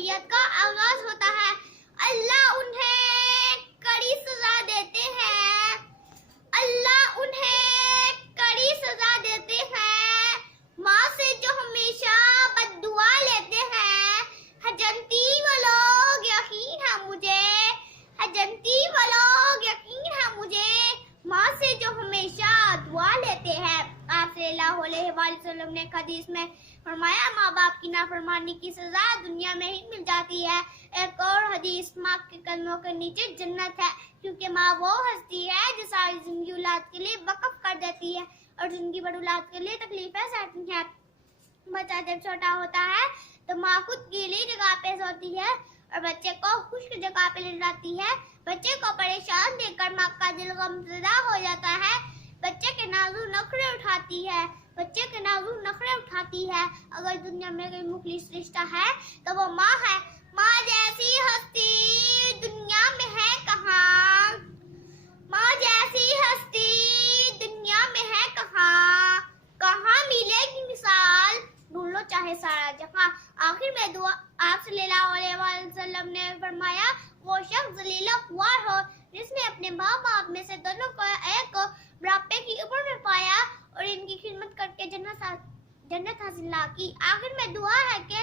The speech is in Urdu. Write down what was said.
تربیت کا آغاز ہوتا ہے۔ اللہ انہیں کڑی سزا دیتے ہیں، اللہ انہیں کڑی سزا دیتے ہیں، ماں سے جو ہمیشہ بد دعا لیتے ہیں۔ ہے جنتی وہ لوگ یقین ہے مجھے، ہے جنتی وہ لوگ یقین ہے مجھے، ماں سے جو ہمیشہ دعا لیتے ہیں۔ آپ صلی اللہ علیہ وآلہ وسلم نے ایک حدیث میں فرمایا ماں باپ کی نافرمانی کی سزا دنیا میں ہی مل جاتی ہے۔ ایک اور حدیث، ماں کے قدموں کے نیچے جنت ہے، کیونکہ ماں وہ ہستی ہے جو ساری زندگی اولاد کے لیے وقف کر دیتی ہے اور زندگی بھر اولاد کے لیے تکلیفیں سہتی ہے۔ بچہ جب چھوٹا ہوتا ہے تو ماں خود گیلی جگہ پہ سوتی ہے اور بچے کو خشک جگہ پہ لے جاتی ہے۔ بچے کو پریشان دیکھ کر ماں کا دل غمزدہ ہو جاتا ہے، بچے کے نازک نخرے اٹھاتی ہے، بچے کے نازک نخرے اٹھاتی ہے۔ اگر دنیا میں کوئی مخلص رشتہ ہے تو وہ ماں ہے۔ ماں جیسی ہستی دنیا میں ہے کہاں، ماں جیسی ہستی دنیا میں ہے کہاں، کہاں ملے گی مثال، ڈھونڈ لو چاہے سارا جہاں۔ آخر میں دعا آپ صلی اللہ علیہ وآلہ وسلم نے فرمایا وہ شخص ذلیل و خوار ہو جس نے اپنے ماں باپ میں سے دونوں کو ایک کو بڑھاپے کی عمر میں پایا اور ان کی خدمت کر کے جنت حاصل نہ کی۔ آخر میں دعا ہے کہ